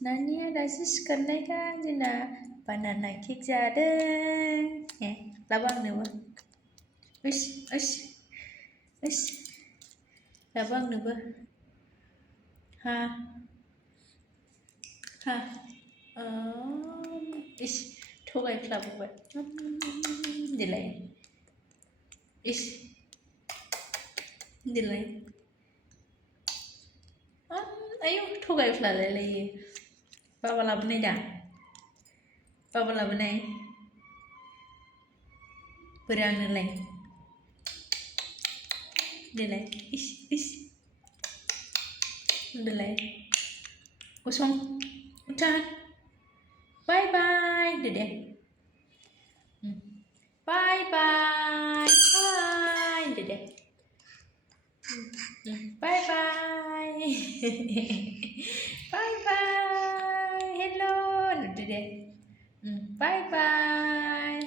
Nania dapat sekarang kan jina banana cake jaden. Labang nih Ush. Labang nih Ha. Thogai flabubai. Delay. Delay. Ayo thogai flalai. Papa labnai dah. Papa labnai. Berang nilai. Delay. Delay. Kosong. Udah. Bye bye. Dede. Bye bye. Bye. Dede. Bye bye. Bye bye. Hello. Dede. Bye bye.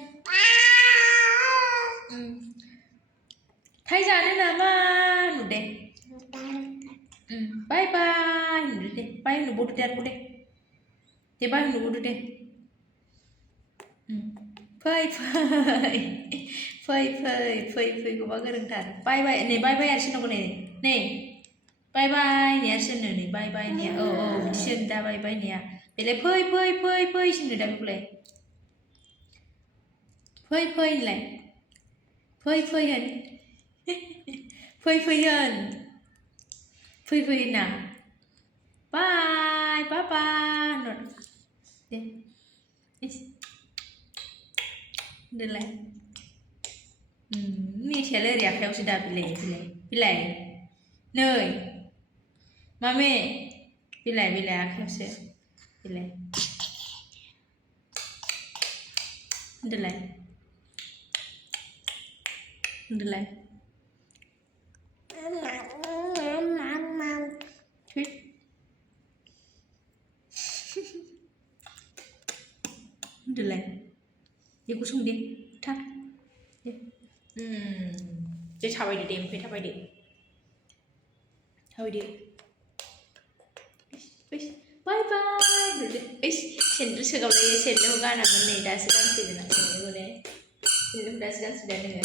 Thay जाने नामा नुदे. Bye bye नुदे. Bye नु बोलते यार बोले. ते bye नु बोलते. Fai gua bagar entar. Bye bye nih bye bye arsin aku nih. Bye bye nih arsin nih bye bye nih. Oh arsin dah bye bye nih ya. Bele fai sini dah boleh. Fai nih. Fai kan. Fai nah. Bye papa. Delay. Ni chele ria kau sudah pilai. Noi. Mami. Pilai aku se. Pilai. Delay. Delay. Dia kusung dia. Thắt. Dia tháo đi em phải tháo đi. Tháo đi. Bye bye. Sendiri segala ya sendiri kan aku nih dah sedang sih nak ini boleh. Sendiri dah sedang sudah nih.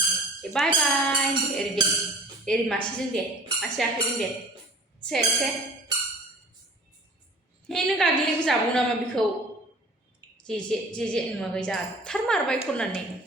Bye bye. Eri masih akhirin deh. Se. Ini kagili ku sabun nama bikau. Jeje numa kerja. Thar marbai kurna nih.